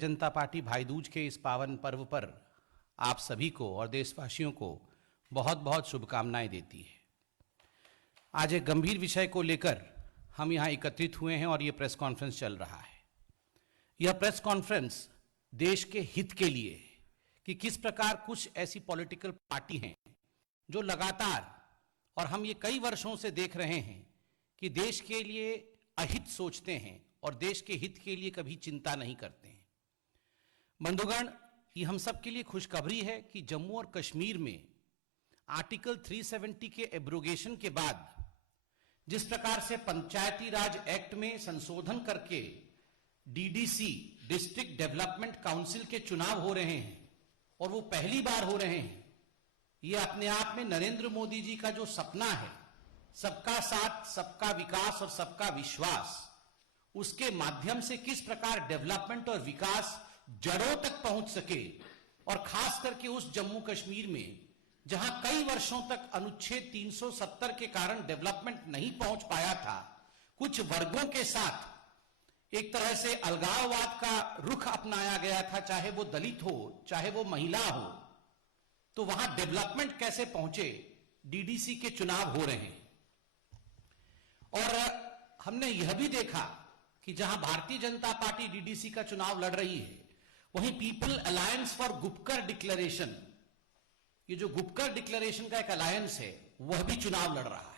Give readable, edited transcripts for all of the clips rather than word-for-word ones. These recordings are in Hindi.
जनता पार्टी भाई दूज के इस पावन पर्व पर आप सभी को और देशवासियों को बहुत बहुत शुभकामनाएं देती है। आज एक गंभीर विषय को लेकर हम यहाँ एकत्रित हुए हैं और ये प्रेस कॉन्फ्रेंस चल रहा है। यह प्रेस कॉन्फ्रेंस देश के हित के लिए है कि किस प्रकार कुछ ऐसी पॉलिटिकल पार्टी हैं जो लगातार, और हम ये कई वर्षों से देख रहे हैं कि देश के लिए अहित सोचते हैं और देश के हित के लिए कभी चिंता नहीं करते हैं। बंधुगण, ये हम सब के लिए खुशखबरी है कि जम्मू और कश्मीर में आर्टिकल 370 के एब्रोगेशन के बाद जिस प्रकार से पंचायती राज एक्ट में संशोधन करके डीडीसी, डिस्ट्रिक्ट डेवलपमेंट काउंसिल के चुनाव हो रहे हैं और वो पहली बार हो रहे हैं, ये अपने आप में नरेंद्र मोदी जी का जो सपना है, सबका साथ, सबका विकास और सबका विश्वास, उसके माध्यम से किस प्रकार डेवलपमेंट और विकास जड़ों तक पहुंच सके, और खास करके उस जम्मू कश्मीर में जहां कई वर्षों तक अनुच्छेद 370 के कारण डेवलपमेंट नहीं पहुंच पाया था, कुछ वर्गों के साथ एक तरह से अलगाववाद का रुख अपनाया गया था, चाहे वो दलित हो चाहे वो महिला हो, तो वहां डेवलपमेंट कैसे पहुंचे, डीडीसी के चुनाव हो रहे हैं। और हमने यह भी देखा कि जहां भारतीय जनता पार्टी डीडीसी का चुनाव लड़ रही है, वहीं people alliance for Gupkar declaration, ये जो गुपकर डिक्लेरेशन का एक अलायंस है, वह भी चुनाव लड़ रहा है।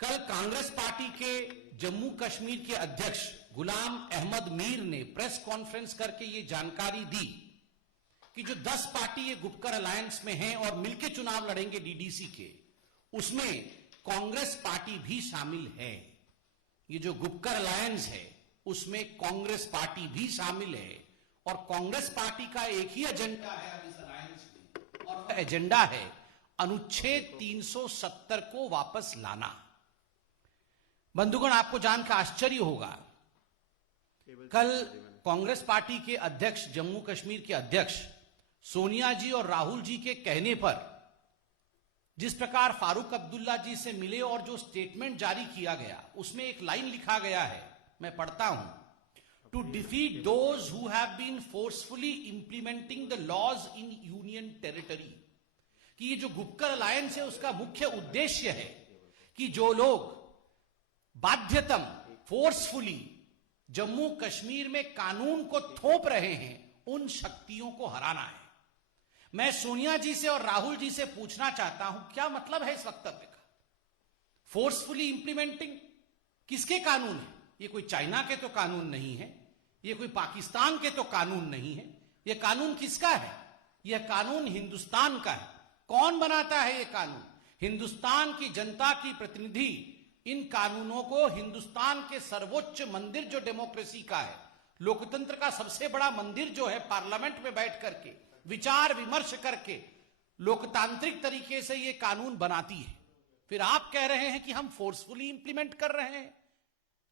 कल कांग्रेस पार्टी के जम्मू कश्मीर के अध्यक्ष गुलाम अहमद मीर ने प्रेस कॉन्फ्रेंस करके ये जानकारी दी कि जो 10 पार्टी ये गुपकर अलायंस में हैं और मिलकर चुनाव लड़ेंगे डीडीसी के, उसमें कांग्रेस पार्टी भी शामिल है। ये जो गुपकर अलायंस है उसमें कांग्रेस पार्टी भी शामिल है, और कांग्रेस पार्टी का एक ही एजेंडा है इस अलायंस में, और एजेंडा है अनुच्छेद 370 को वापस लाना। बंधुगण, आपको जानकर आश्चर्य होगा, कल कांग्रेस पार्टी के अध्यक्ष, जम्मू कश्मीर के अध्यक्ष सोनिया जी और राहुल जी के कहने पर जिस प्रकार फारूक अब्दुल्ला जी से मिले और जो स्टेटमेंट जारी किया गया, उसमें एक लाइन लिखा गया है, मैं पढ़ता हूं, to defeat those who have been forcefully implementing the laws in union territory. कि ये जो गुपकर अलायंस है उसका मुख्य उद्देश्य है कि जो लोग बाध्यतम, फोर्सफुली जम्मू कश्मीर में कानून को थोप रहे हैं, उन शक्तियों को हराना है। मैं सोनिया जी से और राहुल जी से पूछना चाहता हूं, क्या मतलब है इस वक्तव्य का? फोर्सफुली इंप्लीमेंटिंग किसके कानून है? ये कोई चाइना के तो कानून नहीं है, ये कोई पाकिस्तान के तो कानून नहीं है, ये कानून किसका है? यह कानून हिंदुस्तान का है। कौन बनाता है ये कानून? हिंदुस्तान की जनता की प्रतिनिधि इन कानूनों को हिंदुस्तान के सर्वोच्च मंदिर जो डेमोक्रेसी का है, लोकतंत्र का सबसे बड़ा मंदिर जो है, पार्लियामेंट में बैठ करके विचार विमर्श करके लोकतांत्रिक तरीके से ये कानून बनाती है। फिर आप कह रहे हैं कि हम फोर्सफुली इंप्लीमेंट कर रहे हैं,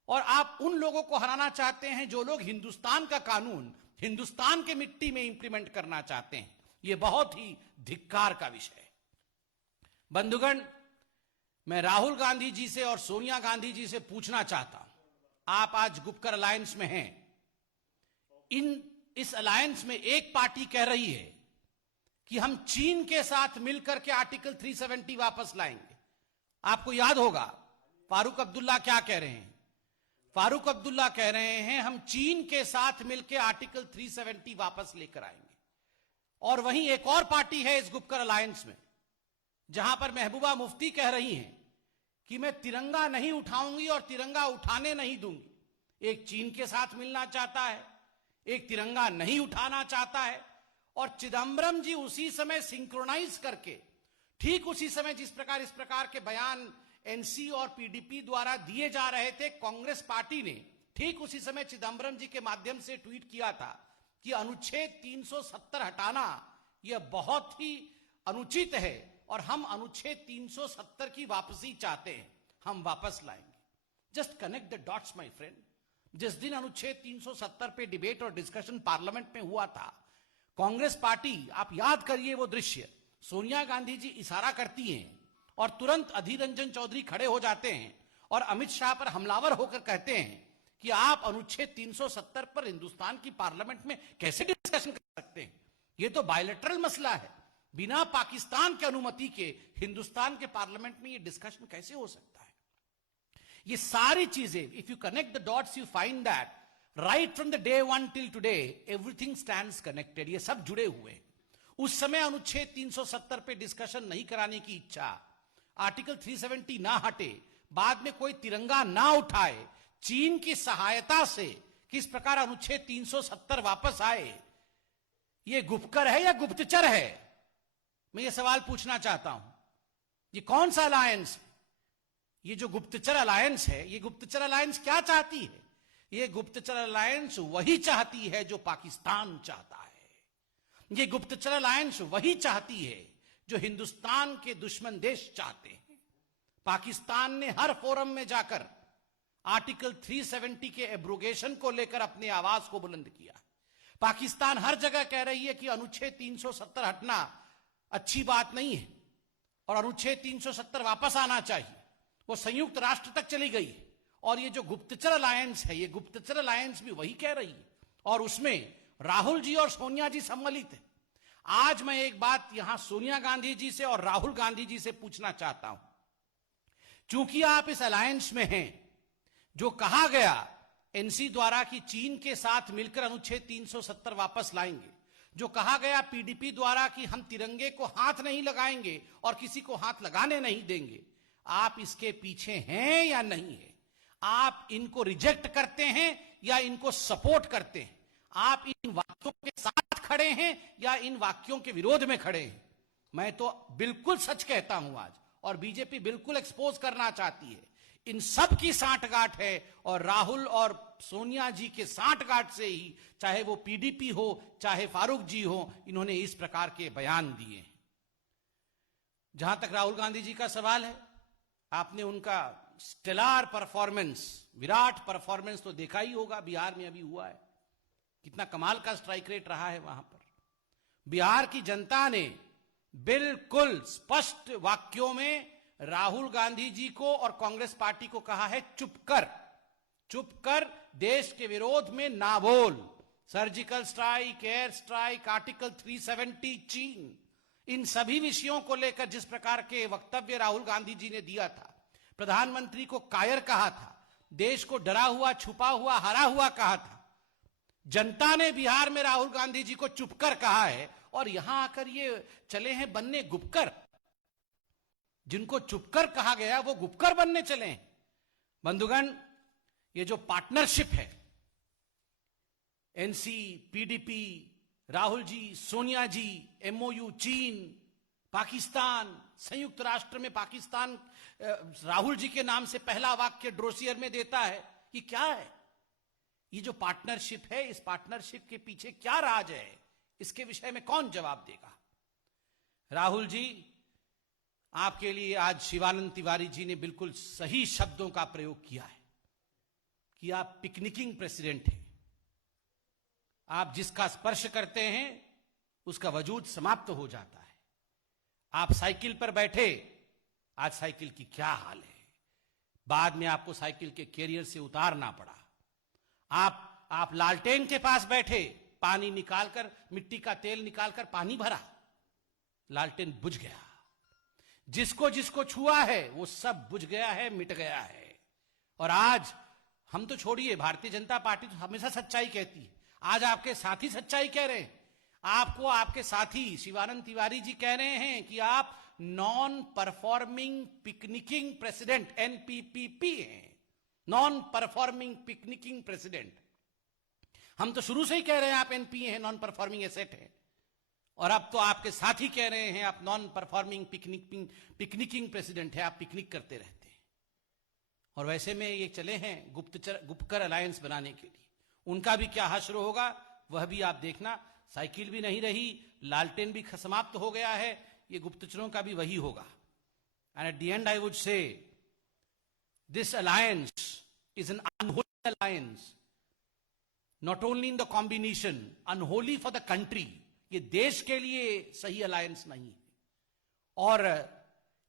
और आप उन लोगों को हराना चाहते हैं जो लोग हिंदुस्तान का कानून हिंदुस्तान के मिट्टी में इंप्लीमेंट करना चाहते हैं। यह बहुत ही धिक्कार का विषय है। बंधुगण, मैं राहुल गांधी जी से और सोनिया गांधी जी से पूछना चाहता हूं, आप आज गुपकर अलायंस में हैं, इस अलायंस में एक पार्टी कह रही है कि हम चीन के साथ मिलकर के आर्टिकल 370 वापस लाएंगे। आपको याद होगा फारूक अब्दुल्ला क्या कह रहे हैं? फारूक अब्दुल्ला कह रहे हैं हम चीन के साथ मिलकर आर्टिकल 370 वापस लेकर आएंगे। और वहीं एक और पार्टी है इस गुपकर अलायंस में, जहां पर महबूबा मुफ्ती कह रही हैं कि मैं तिरंगा नहीं उठाऊंगी और तिरंगा उठाने नहीं दूंगी। एक चीन के साथ मिलना चाहता है, एक तिरंगा नहीं उठाना चाहता है, और चिदंबरम जी उसी समय सिंक्रोनाइज करके, ठीक उसी समय जिस प्रकार इस प्रकार के बयान एनसी और पीडीपी द्वारा दिए जा रहे थे, कांग्रेस पार्टी ने ठीक उसी समय चिदंबरम जी के माध्यम से ट्वीट किया था कि अनुच्छेद 370 हटाना यह बहुत ही अनुचित है और हम अनुच्छेद 370 की वापसी चाहते हैं, हम वापस लाएंगे। Just connect the dots my friend. जिस दिन अनुच्छेद 370 पे डिबेट और डिस्कशन पार्लियामेंट में हुआ था, कांग्रेस पार्टी, आप याद करिए वो दृश्य, सोनिया गांधी जी इशारा करती हैं और तुरंत अधीर रंजन चौधरी खड़े हो जाते हैं और अमित शाह पर हमलावर होकर कहते हैं कि आप अनुच्छेद 370 पर हिंदुस्तान की पार्लियामेंट में कैसे डिस्कशन कर सकते हैं? यह तो बायलैटरल मसला है। बिना पाकिस्तान की अनुमति के हिंदुस्तान के पार्लियामेंट में यह डिस्कशन कैसे हो सकता है? ये सारी चीजें, if you connect the dots, you find that right from the day one till today everything stands connected. ये सब जुड़े हुए हैं। उस समय अनुच्छेद 370 पे डिस्कशन नहीं कराने की इच्छा, आर्टिकल 370 ना हटे, बाद में कोई तिरंगा ना उठाए, चीन की सहायता से किस प्रकार अनुच्छेद 370 वापस आए, ये गुपकर है या गुप्तचर है? मैं ये सवाल पूछना चाहता हूं। ये कौन सा अलायंस? ये जो गुप्तचर अलायंस है, ये गुप्तचर अलायंस क्या चाहती है? ये गुप्तचर अलायंस वही चाहती है जो पाकिस्तान चाहता है। ये गुप्तचर अलायंस वही चाहती है जो हिंदुस्तान के दुश्मन देश चाहते हैं। पाकिस्तान ने हर फोरम में जाकर आर्टिकल 370 के एब्रोगेशन को लेकर अपनी आवाज को बुलंद किया। पाकिस्तान हर जगह कह रही है कि अनुच्छेद 370 हटना अच्छी बात नहीं है और अनुच्छेद 370 वापस आना चाहिए। वो संयुक्त राष्ट्र तक चली गई। और ये जो गुप्तचर अलायंस है, ये गुप्तचर अलायंस भी वही कह रही है और उसमें राहुल जी और सोनिया जी सम्मिलित है। आज मैं एक बात यहां सोनिया गांधी जी से और राहुल गांधी जी से पूछना चाहता हूं। चूंकि आप इस अलायंस में हैं, जो कहा गया एनसी द्वारा कि चीन के साथ मिलकर अनुच्छेद 370 वापस लाएंगे, जो कहा गया पीडीपी द्वारा कि हम तिरंगे को हाथ नहीं लगाएंगे और किसी को हाथ लगाने नहीं देंगे, आप इसके पीछे हैं या नहीं है? आप इनको रिजेक्ट करते हैं या इनको सपोर्ट करते हैं? आप इन वाक्यों के साथ खड़े हैं या इन वाक्यों के विरोध में खड़े हैं? मैं तो बिल्कुल सच कहता हूं आज, और बीजेपी बिल्कुल एक्सपोज करना चाहती है। इन सब की सांठगांठ है और राहुल और सोनिया जी के सांठगांठ से ही, चाहे वो पीडीपी हो चाहे फारूक जी हो, इन्होंने इस प्रकार के बयान दिए हैं। जहां तक राहुल गांधी जी का सवाल है, आपने उनका स्टेलार परफॉर्मेंस, विराट परफॉर्मेंस तो देखा ही होगा। बिहार में अभी हुआ है, कितना कमाल का स्ट्राइक रेट रहा है वहां पर। बिहार की जनता ने बिल्कुल स्पष्ट वाक्यों में राहुल गांधी जी को और कांग्रेस पार्टी को कहा है, चुप कर, देश के विरोध में ना बोल। Surgical strike, air strike, article 370, चीन, इन सभी विषयों को लेकर जिस प्रकार के वक्तव्य राहुल गांधी जी ने दिया था, प्रधानमंत्री को कायर कहा था, देश को डरा हुआ, छुपा हुआ, हरा हुआ कहा था। जनता ने बिहार में राहुल गांधी जी को चुप कर कहा है और यहां आकर ये चले हैं बनने गुपकर। जिनको चुपकर कहा गया वो गुपकर बनने चले हैं। बंधुगण, ये जो पार्टनरशिप है, एनसी, पीडीपी, राहुल जी, सोनिया जी, एमओयू, चीन, पाकिस्तान, संयुक्त राष्ट्र में पाकिस्तान राहुल जी के नाम से पहला वाक्य ड्रोसियर में देता है, कि क्या है ये जो पार्टनरशिप है? इस पार्टनरशिप के पीछे क्या राज है? इसके विषय में कौन जवाब देगा? राहुल जी, आपके लिए आज शिवानंद तिवारी जी ने बिल्कुल सही शब्दों का प्रयोग किया है कि आप पिकनिकिंग प्रेसिडेंट हैं। आप जिसका स्पर्श करते हैं उसका वजूद समाप्त हो जाता है। आप साइकिल पर बैठे, आज साइकिल की क्या हाल है, बाद में आपको साइकिल के कैरियर से उतारना पड़ा। आप लालटेन के पास बैठे, पानी निकालकर, मिट्टी का तेल निकालकर पानी भरा, लालटेन बुझ गया। जिसको जिसको छुआ है वो सब बुझ गया है, मिट गया है। और आज हम तो छोड़िए, भारतीय जनता पार्टी तो हमेशा सच्चाई कहती है। आज आपके साथी सच्चाई कह रहे हैं। आपको आपके साथी शिवानंद तिवारी जी कह रहे हैं कि आप नॉन परफॉर्मिंग पिकनिकिंग प्रेसिडेंट, एनपीपीपी हैं, नॉन परफॉर्मिंग पिकनिकिंग प्रेसिडेंट। हम तो शुरू से ही कह रहे हैं आप एनपीए हैं, नॉन परफॉर्मिंग एसेट है, और अब तो आपके साथी कह रहे हैं आप नॉन परफॉर्मिंग पिकनिकिंग प्रेसिडेंट है, आप पिकनिक करते रहते हैं। और वैसे में ये चले हैं गुपकर अलायंस बनाने के लिए। उनका भी क्या हश्र होगा वह भी आप देखना। साइकिल भी नहीं रही, लालटेन भी समाप्त हो गया है, ये गुप्तचरों का भी वही होगा। And at the and I would say this alliance is an unholy alliance, not only in the combination, unholy for the country. ये देश के लिए सही अलायंस नहीं है, और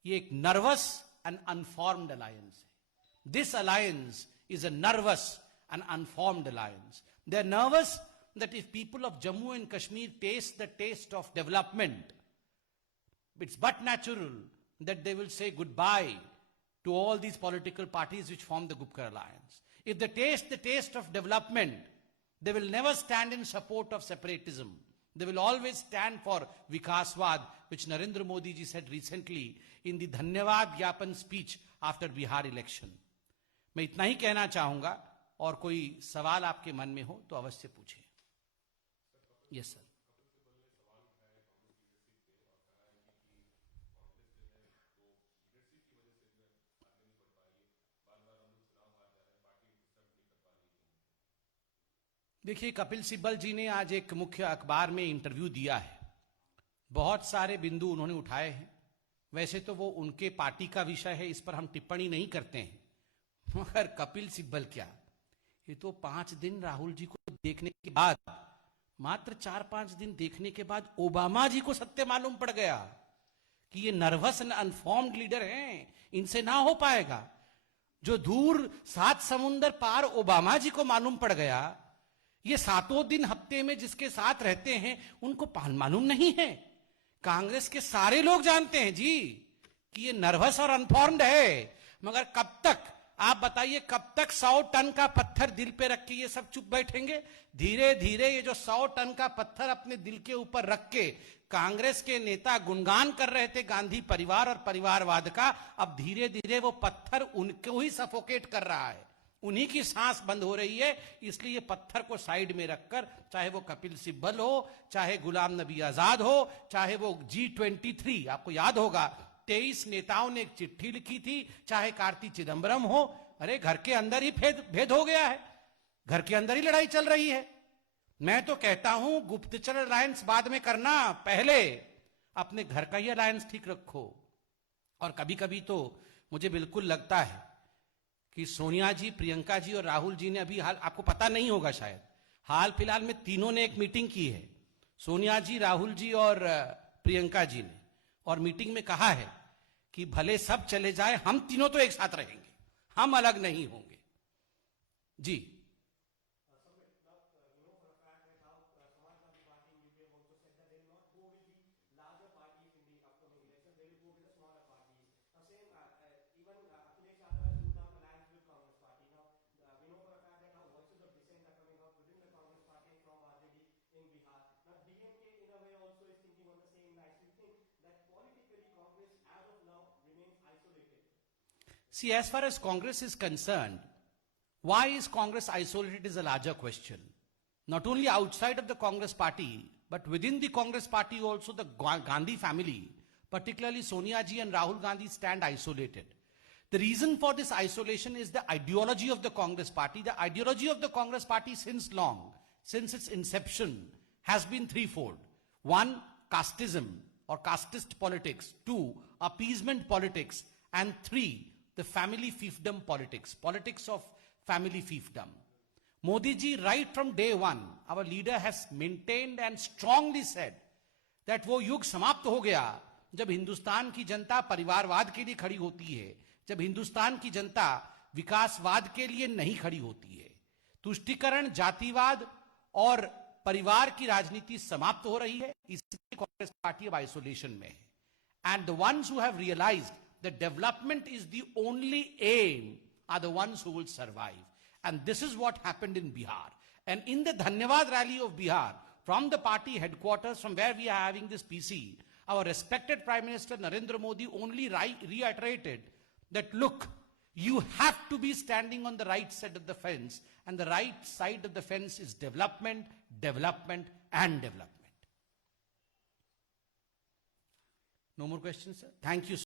ये एक नर्वस एंड अनफॉर्म्ड अलायंस है। This alliance is a nervous an unformed alliance. They're nervous that if people of Jammu and Kashmir taste the taste of development, it's but natural that they will say goodbye to all these political parties which form the Gupkar alliance. If they taste the taste of development, they will never stand in support of separatism. They will always stand for Vikaswad, which Narendra Modi ji said recently in the Dhanyavad Gyapan speech after Bihar election. मैं इतना ही कहना चाहूंगा, और कोई सवाल आपके मन में हो तो अवश्य पूछें. Yes sir. देखिए, कपिल सिब्बल जी ने आज एक मुख्य अखबार में इंटरव्यू दिया है. बहुत सारे बिंदु उन्होंने उठाए हैं. वैसे तो वो उनके पार्टी का विषय है, इस पर हम टिप्पणी नहीं करते हैं. मगर कपिल सिब्बल क्या, ये तो 5 दिन राहुल जी को देखने के बाद, मात्र 4-5 दिन देखने के बाद ओबामा जी को सत्य मालूम पड़ गया कि ये नर्वस एंड अनफॉर्म्ड लीडर हैं, इनसे ना हो पाएगा. जो दूर 7 समुंदर पार ओबामा जी को मालूम पड़ गया, ये 7 दिन हफ्ते में जिसके साथ रहते हैं उनको मालूम नहीं है. कांग्रेस के सारे लोग जानते हैं जी कि ये नर्वस और अनफॉर्म्ड है. मगर कब तक, आप बताइए, कब तक 100 टन का पत्थर दिल पे रख के ये सब चुप बैठेंगे? धीरे धीरे ये जो 100 टन का पत्थर अपने दिल के ऊपर रख के कांग्रेस के नेता गुणगान कर रहे थे गांधी परिवार और परिवारवाद का, अब धीरे धीरे वो पत्थर उनको ही सफोकेट कर रहा है. उन्हीं की सांस बंद हो रही है. इसलिए पत्थर को साइड में रखकर, चाहे वो कपिल सिब्बल हो, चाहे गुलाम नबी आजाद हो, चाहे वो G23, आपको याद होगा 23 नेताओं ने एक चिट्ठी लिखी थी, चाहे कार्ति चिदंबरम हो. अरे घर के अंदर ही भेद हो गया है, घर के अंदर ही लड़ाई चल रही है. मैं तो कहता हूं गुप्तचर अलायंस बाद में करना, पहले अपने घर का ही अलायंस ठीक रखो. और कभी कभी तो मुझे बिल्कुल लगता है कि सोनिया जी, प्रियंका जी और राहुल जी ने अभी आपको पता नहीं होगा शायद, हाल फिलहाल में तीनों ने एक मीटिंग की है, सोनिया जी, राहुल जी और प्रियंका जी ने. और मीटिंग में कहा है कि भले सब चले जाए, हम तीनों तो एक साथ रहेंगे, हम अलग नहीं होंगे. जी. See, as far as Congress is concerned, why is Congress isolated is a larger question. Not only outside of the Congress party, but within the Congress party also, the Gandhi family, particularly Sonia ji and Rahul Gandhi, stand isolated. The reason for this isolation is the ideology of the Congress party. The ideology of the Congress party since long, since its inception, has been threefold. 1, casteism or casteist politics. 2, appeasement politics. And 3, the family fiefdom politics, politics of family fiefdom. Modi ji, right from day one, our leader has maintained and strongly said that वो युग समाप्त हो गया जब हिंदुस्तान की जनता परिवारवाद के लिए खड़ी होती है, जब हिंदुस्तान की जनता विकासवाद के लिए नहीं खड़ी होती है. तुष्टीकरण, जातिवाद और परिवार की राजनीति समाप्त हो रही है, इसलिए कांग्रेस पार्टी अब आइसोलेशन में है. And the ones who have realized that development is the only aim are the ones who will survive. And this is what happened in Bihar. And in the Dhanyavad rally of Bihar, from the party headquarters, from where we are having this PC, our respected Prime Minister Narendra Modi only reiterated that, look, you have to be standing on the right side of the fence. And the right side of the fence is development, development, and development. No more questions, sir? Thank you.